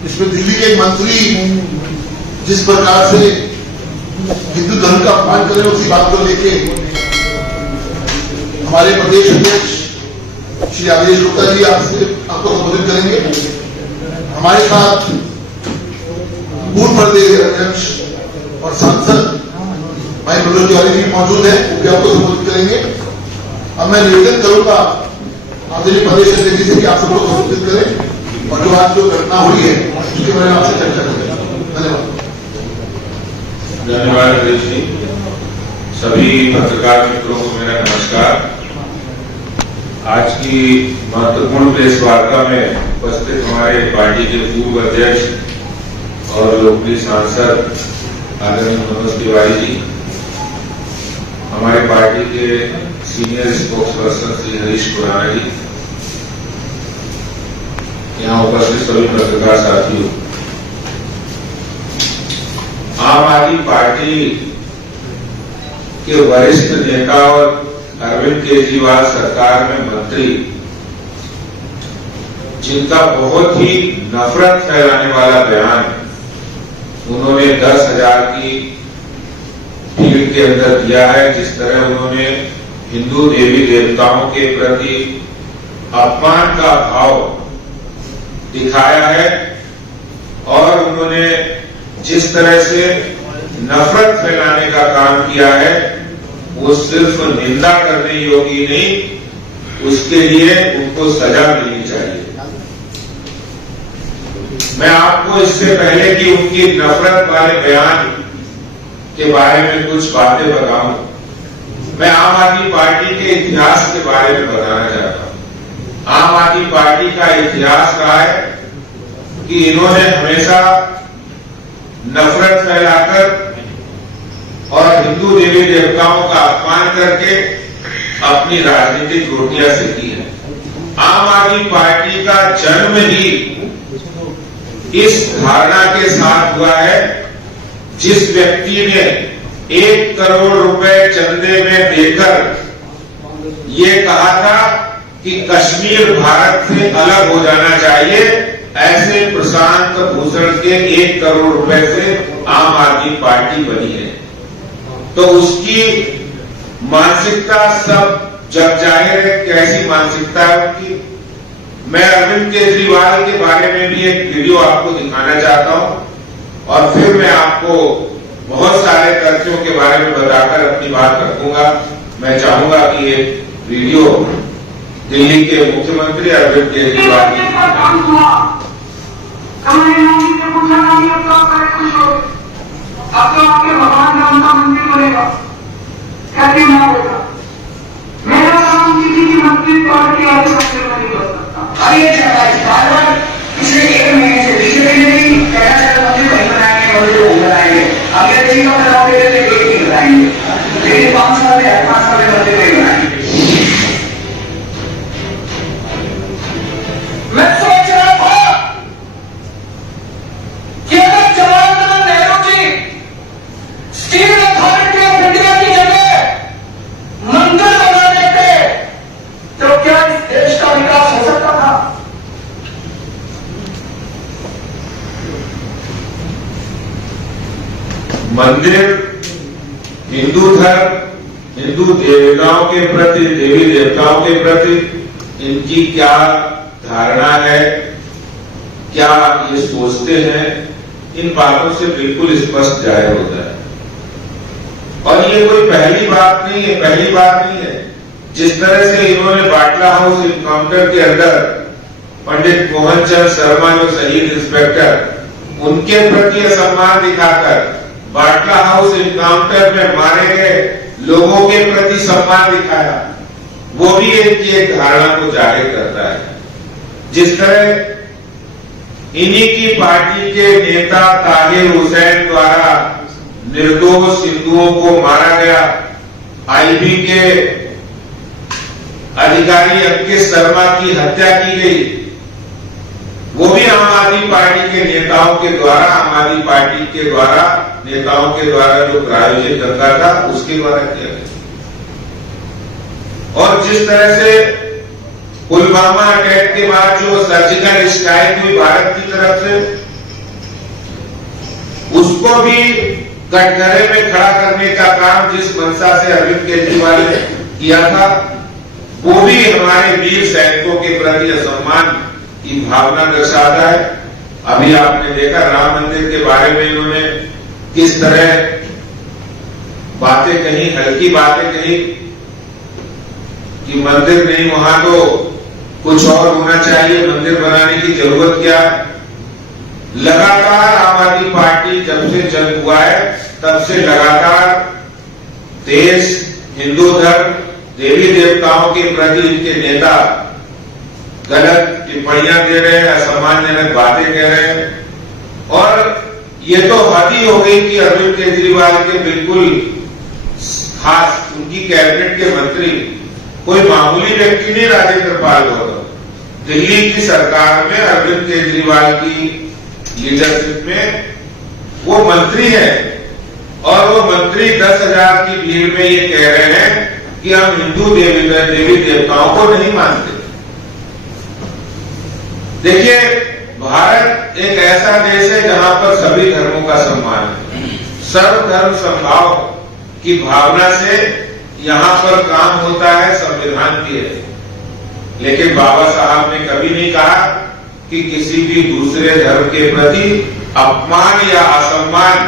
इसमें दिल्ली के मंत्री जिस प्रकार से हिंदू धर्म का अपमान कर रहे हैं, उसी बात को लेके हमारे प्रदेश अध्यक्ष श्री आदेश गुप्ता जी आपको संबोधित करेंगे। हमारे साथ पूर्व प्रदेश अध्यक्ष और सांसद भाई मनोज तिवारी जी मौजूद है, वो भी आपको संबोधित करेंगे। अब मैं निवेदन करूंगा आदरणीय प्रदेश अध्यक्ष जी से कि आप सबको संबोधित करें और जो आज जो घटना हुई है उसके बारे में आपसे चर्चा करें। धन्यवाद। धन्यवाद अध्यक्ष जी। सभी पत्रकार मित्रों को मेरा नमस्कार। आज की महत्वपूर्ण प्रेस वार्ता में उपस्थित हमारे पार्टी के पूर्व अध्यक्ष और लोकप्रिय सांसद आदरणीय मनोज तिवारी जी, हमारे पार्टी के senior spokesperson Shri Harish Khurana ji, यहाँ उपस्थित सभी पत्रकार साथियों, आम आदमी पार्टी के वरिष्ठ नेता और अरविंद केजरीवाल सरकार में मंत्री, जिनका बहुत ही नफरत फैलाने वाला बयान उन्होंने 10,000 की भीड़ के अंदर दिया है, जिस तरह उन्होंने हिंदू देवी देवताओं के प्रति अपमान का भाव दिखाया है और उन्होंने जिस तरह से नफरत फैलाने का काम किया है, वो सिर्फ निंदा करने योग्य नहीं, उसके लिए उनको सजा मिलनी चाहिए। मैं आपको इससे पहले कि उनकी नफरत वाले बयान के बारे में कुछ बातें बताऊं, मैं आम आदमी पार्टी के इतिहास के बारे में बताना चाहता हूं। आम आदमी पार्टी का इतिहास रहा है कि इन्होंने हमेशा नफरत फैलाकर और हिंदू देवी देवताओं का अपमान करके अपनी राजनीतिक रोटियां सेकी है। आम आदमी पार्टी का जन्म ही इस धारणा के साथ हुआ है, जिस व्यक्ति ने 1 करोड़ रुपए चंदे में देकर ये कहा था कि कश्मीर भारत से अलग हो जाना चाहिए, ऐसे प्रशांत भूषण के 1 करोड़ रुपए से आम आदमी पार्टी बनी है। तो उसकी मानसिकता सब जग जाहिर है, कैसी मानसिकता है उनकी। मैं अरविंद केजरीवाल के बारे में भी एक वीडियो आपको दिखाना चाहता हूं और फिर मैं आपको बहुत सारे तथ्यों के बारे में बताकर अपनी बात रखूंगा। मैं चाहूंगा कि ये वीडियो दिल्ली के मुख्यमंत्री अरविंद केजरीवाल जी अब तो आपके भगवान राम का मंदिर बनेगा, कैसे ना होगा। मेरा काम किसी की मंत्री पद की आगे मंदिर में नहीं बन सकता। अरे बार पिछले 1 महीने से बीजेपी ने भी कहना चाहता मंदिर वही बनाएंगे, मंदिर वही बनाएंगे। अब ये देखिए बनाओ के लिए 1 नहीं बनाएंगे, लेकिन 5 साल में मंदिर नहीं बनाएंगे। मैं सोच रहा था कि अगर Jawaharlal Nehru ji steel authority of India की जगह मंदिर बना देते तो क्या इस देश का विकास हो सकता था? मंदिर हिंदू धर्म, हिंदू देवताओं के प्रति, देवी देवताओं के प्रति इनकी क्या धारणा है, क्या ये सोचते हैं, इन बातों से बिल्कुल स्पष्ट जाहिर होता है। और ये कोई पहली बात नहीं है। जिस तरह से इन्होंने बाटला हाउस इनकाउंटर के अंदर पंडित मोहनचंद शर्मा जो शहीद इंस्पेक्टर, उनके प्रति सम्मान दिखाकर बाटला हाउस इनकाउंटर में मारे गए लोगों के प्रति सम्मान दिखाया, वो भी एक धारणा को जाहिर करता है। जिस तरह इन्हीं की पार्टी के नेता ताहिर हुसैन द्वारा निर्दोष हिंदुओं को मारा गया, आईबी के अधिकारी अंकित शर्मा की हत्या की गई, वो भी आम आदमी पार्टी के नेताओं के द्वारा, आम आदमी पार्टी के द्वारा, नेताओं के द्वारा जो प्रायोजित दंगा था उसके द्वारा किया गया। और जिस तरह से पुलवामा अटैक के बाद जो सर्जिकल स्ट्राइक हुई भारत की तरफ से, उसको भी कटघरे में खड़ा करने का काम जिस मंशा से अरविंद केजरीवाल ने किया था, वो भी हमारे वीर सैनिकों के प्रति असम्मान की भावना दर्शाता है। अभी आपने देखा राम मंदिर के बारे में इन्होंने किस तरह बातें कही, हल्की बातें कही कि मंदिर नहीं, वहां तो कुछ और होना चाहिए, मंदिर बनाने की जरूरत क्या। लगातार आम आदमी पार्टी जब से जन्म हुआ है तब से लगातार देश, हिंदू धर्म, देवी देवताओं के प्रति इनके नेता गलत टिप्पणियां दे रहे हैं, असम्मानजनक बातें कह रहे हैं। और ये तो हद ही हो गई कि अरविंद केजरीवाल के बिल्कुल खास उनकी कैबिनेट के मंत्री कोई मामूली व्यक्ति नहीं, राजेंद्र पाल गौतम दिल्ली की सरकार में अरविंद केजरीवाल की लीडरशिप में वो मंत्री है, और वो मंत्री 10,000 की भीड़ में ये कह रहे हैं कि हम हिंदू देवी देवताओं को नहीं मानते। देखिए, भारत एक ऐसा देश है जहां पर सभी धर्मों का सम्मान है, सर्वधर्म समभाव की भावना से यहां पर काम होता है, संविधान की है। लेकिन बाबा साहब ने कभी नहीं कहा कि किसी भी दूसरे धर्म के प्रति अपमान या असम्मान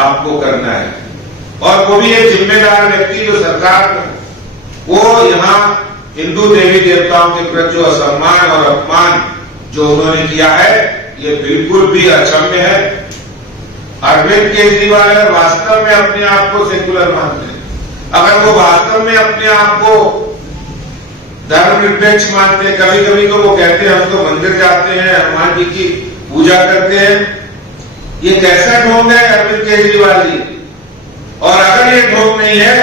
आपको करना है, और वो भी एक जिम्मेदार व्यक्ति जो सरकार में, वो यहां हिंदू देवी देवताओं के प्रति जो असम्मान और अपमान जो उन्होंने किया है, ये बिल्कुल भी अक्षम्य है। अरविंद केजरीवाल वास्तव में अपने आप को सेकुलर मानते हैं, अगर वो वास्तव में अपने आप को धर्मनिरपेक्ष मानते हैं, कभी कभी तो वो कहते हैं हम तो मंदिर जाते हैं, हनुमान जी की पूजा करते हैं। ये कैसा ढोंग है अरविंद केजरीवाल जी? और अगर ये ढोंग नहीं है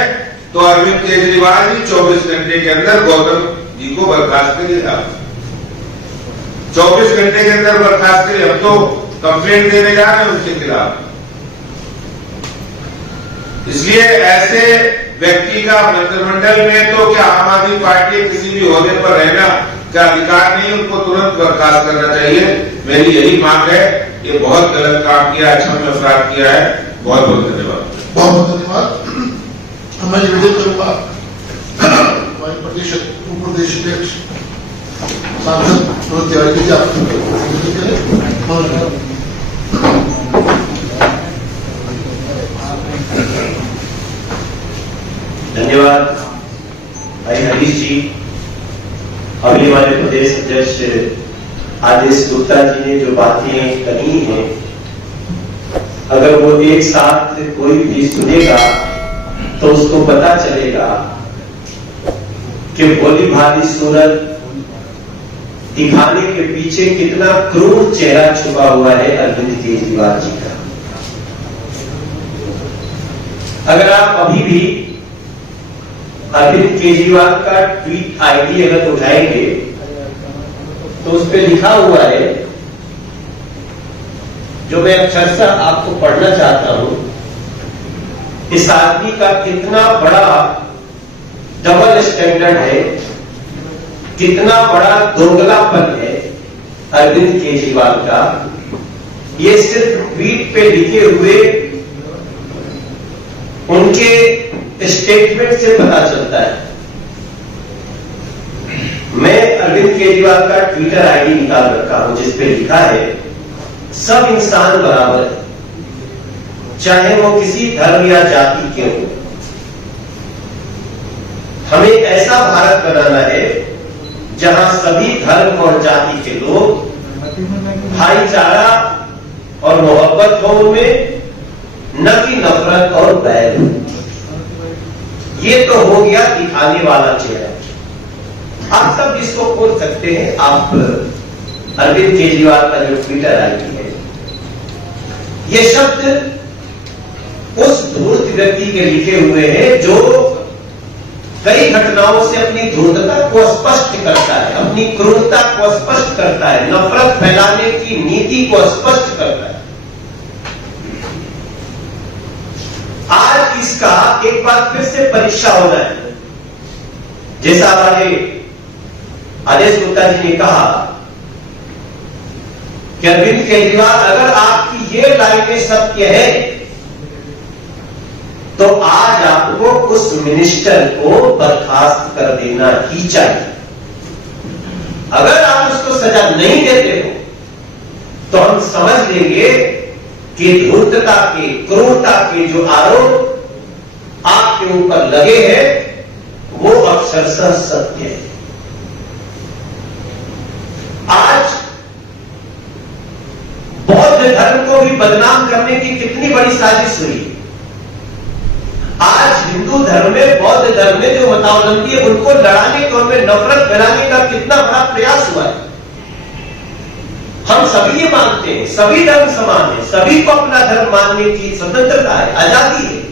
तो अरविंद केजरीवाल जी 24 घंटे के अंदर गौतम जी को बर्खास्त करिएगा, 24 घंटे के अंदर बर्खास्त करिए। हम तो कंप्लेंट देने जा रहे हैं उसके खिलाफ। इसलिए ऐसे व्यक्ति का मंत्रिमंडल में तो क्या आम आदमी पार्टी किसी भी ओहदे पर रहना का अधिकार नहीं, उनको तुरंत बर्खास्त करना चाहिए। मेरी यही मांग है। ये बहुत गलत काम किया, अक्षम्य अपराध किया है। बहुत बहुत धन्यवाद। बहुत बहुत धन्यवाद। मैं निवेदन करूंगा हमारे प्रदेश उप प्रदेश अध्यक्ष सांसद मनोज तिवारी जी, आप निवेदन करें। धन्यवाद भाई हरीश जी। अभी हमारे प्रदेश अध्यक्ष आदेश गुप्ता जी ने जो बातें कही हैं, अगर वो एक साथ कोई भी सुनेगा तो उसको पता चलेगा कि भोली भाली सूरत दिखाने के पीछे कितना क्रूर चेहरा छुपा हुआ है अरविंद केजरीवाल जी का। अगर आप अभी भी अरविंद केजरीवाल का ट्वीट आईडी अगर उठाएंगे तो उस पर लिखा हुआ है, जो मैं अक्षरशः आपको पढ़ना चाहता हूं। इस आदमी का कितना बड़ा डबल स्टैंडर्ड है, कितना बड़ा दोगलापन है अरविंद केजरीवाल का, ये सिर्फ ट्वीट पे लिखे हुए उनके स्टेटमेंट से पता चलता है। मैं अरविंद केजरीवाल का ट्विटर आईडी निकाल रखा हूं जिस पे लिखा है, सब इंसान बराबर है, चाहे वो किसी धर्म या जाति के हो। हमें ऐसा भारत बनाना है जहां सभी धर्म और जाति के लोग भाईचारा और मोहब्बत हो उनमें, न कि नफरत और बैर। ये तो हो गया दिखाने वाला चेहरा। आप सब इसको खोल सकते हैं। आप अरविंद केजरीवाल का जो ट्विटर आईडी है, ये शब्द उस धूर्त व्यक्ति के लिखे हुए हैं जो कई घटनाओं से अपनी धूर्तता को स्पष्ट करता है, अपनी क्रूरता को स्पष्ट करता है, नफरत फैलाने की नीति को स्पष्ट करता है। आज इसका एक बार फिर से परीक्षा होना है। जैसा हमारे आदेश गुप्ता जी ने कहा कि अरविंद केजरीवाल, अगर आपकी ये लाइनें सत्य है तो आज आपको उस मिनिस्टर को बर्खास्त कर देना ही चाहिए। अगर आप उसको सजा नहीं देते हो तो हम समझ लेंगे कि धूर्तता के, क्रूरता के जो आरोप आपके ऊपर लगे हैं वो अक्षरशः सत्य है। आज बौद्ध धर्म को भी बदनाम करने की कितनी बड़ी साजिश हुई। आज हिंदू धर्म में, बौद्ध धर्म में जो मतावलंबी है उनको लड़ाने का, उनमें नफरत फैलाने का कितना बड़ा प्रयास हुआ है। हम सभी ये मानते हैं, सभी धर्म समान है, सभी को अपना धर्म मानने की स्वतंत्रता है, आजादी है।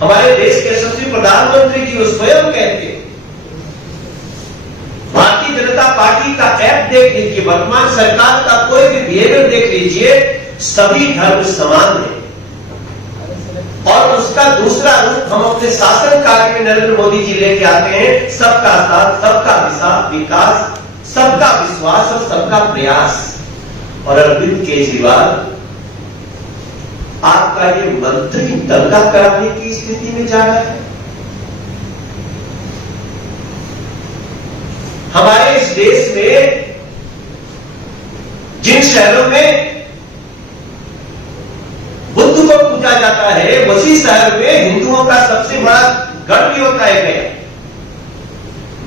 हमारे देश के यशस्वी प्रधानमंत्री जी वो स्वयं कहते हैं। भारतीय जनता पार्टी का ऐप देख लीजिए, वर्तमान सरकार का कोई भी बिहेवियर देख लीजिए, सभी धर्म समान है। और उसका दूसरा रूप हम अपने शासन काल में नरेंद्र मोदी जी लेके आते हैं, सबका साथ, सबका विकास, सबका विश्वास और सबका प्रयास। और अरविंद केजरीवाल, आपका ये मंत्री दंगा कराने की स्थिति में जा रहा है। हमारे इस देश में जिन शहरों में बुद्ध को पूजा जाता है, उसी शहर में हिंदुओं का सबसे बड़ा गढ़ भी होता है गया,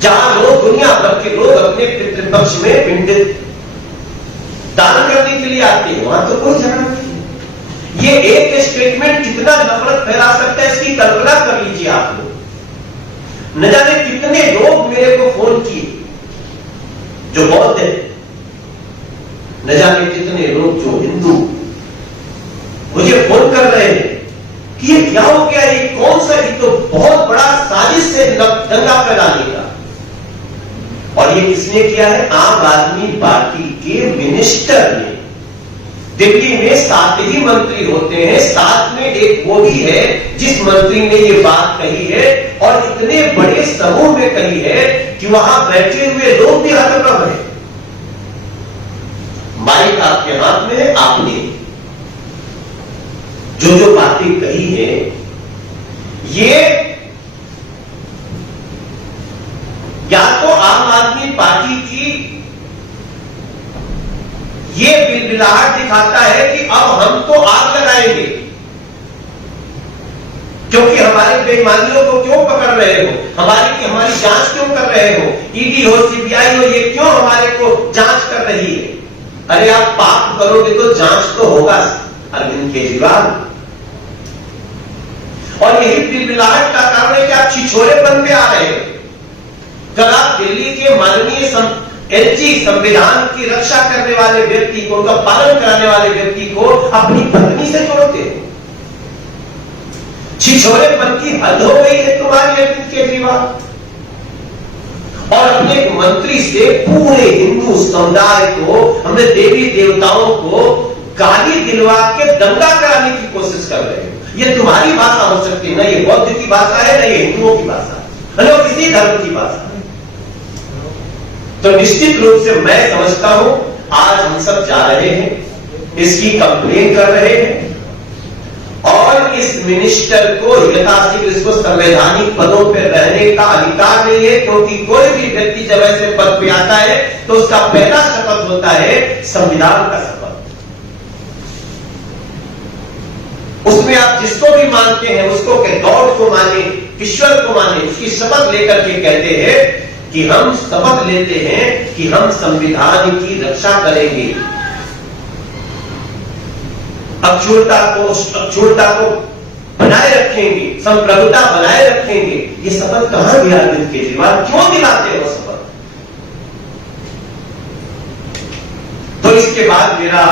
जहां लोग, दुनिया भर के लोग अपने पितृपक्ष में पिंड दान करने के लिए आते हैं। वहां तो कोई झगड़ा नहीं। ये एक स्टेटमेंट कितना नफरत फैला सकता है, इसकी कल्पना कर लीजिए आप लोग। न जाने कितने लोग मेरे को फोन किए जो बौद्ध है, न जाने कितने लोग जो हिंदू मुझे फोन कर रहे हैं कि ये क्या हो गया, ये कौन सा, ये तो बहुत बड़ा साजिश है दंगा फैलाने का। और ये किसने किया है? आम आदमी पार्टी के मिनिस्टर ने। दिल्ली में 7 ही मंत्री होते हैं, 7 में एक वो भी है जिस मंत्री ने ये बात कही है, और इतने बड़े समूह में कही है कि वहां बैठे हुए लोग भी हतप्रभ हैं। माइक आपके हाथ में है, आपने जो बातें कही है, ये या तो आम आदमी पार्टी की ये बिलबिलाहट दिखाता है कि अब हम तो आग लगाएंगे, क्योंकि हमारे बेईमानियों को क्यों पकड़ रहे हो, हमारी जांच क्यों कर रहे हो, ईडी हो, सीबीआई हो, ये क्यों हमारे को जांच कर रही है। अरे आप पाप करोगे तो जांच तो होगा अरविंद केजरीवाल। और यही बिलबिलाहट का कारण है कि आप छिछोरेपन में आ रहे हो। कल आप दिल्ली के माननीय एलजी संविधान की रक्षा करने वाले व्यक्ति को, उनका पालन कराने वाले व्यक्ति को अपनी पत्नी से जोड़ते हो। छिछोरेपन की हद हो गई है तुम्हारी अरविंद केजरीवाल। और अपने एक मंत्री से पूरे हिंदू समुदाय को, हमने देवी देवताओं को गाली दिलवा के दंगा कराने की कोशिश कर रहे हो। ये तुम्हारी भाषा हो सकती है, ना ये बौद्ध की भाषा है, ना ये हिंदुओं की भाषा है, ना किसी धर्म की भाषा है। तो निश्चित रूप से मैं समझता हूं आज हम सब जा रहे हैं, इसकी कंप्लेन कर रहे हैं, और इस मिनिस्टर को यथाशीघ्र, इसको संवैधानिक पदों पर रहने का अधिकार नहीं है, क्योंकि कोई भी व्यक्ति जब ऐसे पद पे आता है तो उसका पहला शपथ होता है संविधान का शपथ। उसमें आप जिसको भी मानते हैं, उसको गॉड को माने, ईश्वर को माने, उसकी शपथ लेकर के कहते हैं कि हम शपथ लेते हैं कि हम संविधान की रक्षा करेंगे, अक्षुरता को बनाए रखेंगे, संप्रभुता बनाए रखेंगे। ये शपथ कहां गया अरविंद केजरीवाल? क्यों दिलाते हो शपथ? तो इसके बाद मेरा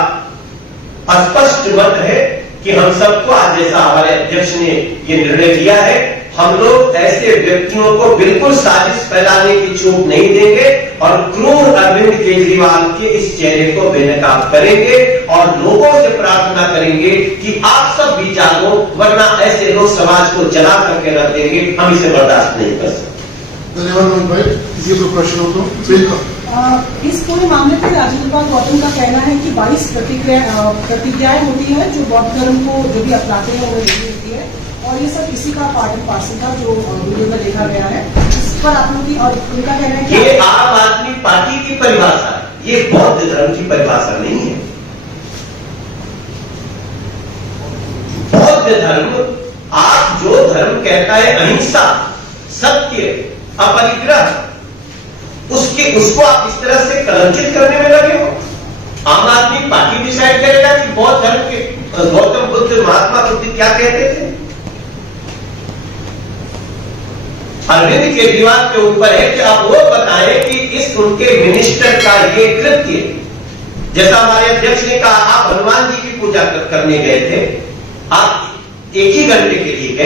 स्पष्ट मत है कि हम सबको, आज जैसा हमारे अध्यक्ष ने ये निर्णय लिया है, हम लोग ऐसे व्यक्तियों को बिल्कुल साजिश फैलाने की छूट नहीं देंगे, और क्रूर अरविंद केजरीवाल के इस चेहरे को बेनकाब करेंगे, और लोगों से प्रार्थना करेंगे कि आप सब भी जागो, वरना ऐसे लोग समाज को जला करके रख देंगे। हम इसे बर्दाश्त नहीं कर सकते। धन्यवाद मोहित भाई, किसी को प्रश्न हो तो वेलकम। इस पूरे मामले पर राजेंद्रपाल गौतम का कहना है कि 22 प्रतिज्ञाएं होती हैं जो बौद्ध धर्म को जो भी अपनाते हैं उन्हें लेनी होती है, और ये सब इसी का पार्ट एंड पार्सल था जो वीडियो में देखा गया है। इस पर आप लोग की और उनका कहना है कि ये आम आदमी पार्टी की परिभाषा है, ये बौद्ध धर्म की परिभाषा नहीं है। बौद्ध धर्म, आप जो धर्म कहता है अहिंसा, सत्य, अपरिग्रह, उसको आप इस तरह से कलंकित करने में लगे हो। आम आदमी पार्टी डिसाइड करेगा कि बौद्ध धर्म के गौतम बुद्ध, महात्मा बुद्ध क्या कहते थे। अरविंद केजरीवाल के ऊपर है कि आप वो बताएं कि इस उनके मिनिस्टर का ये कृत्य, जैसा हमारे अध्यक्ष ने कहा, आप हनुमान जी की पूजा करने गए थे, आप 1 ही घंटे के लिए गए।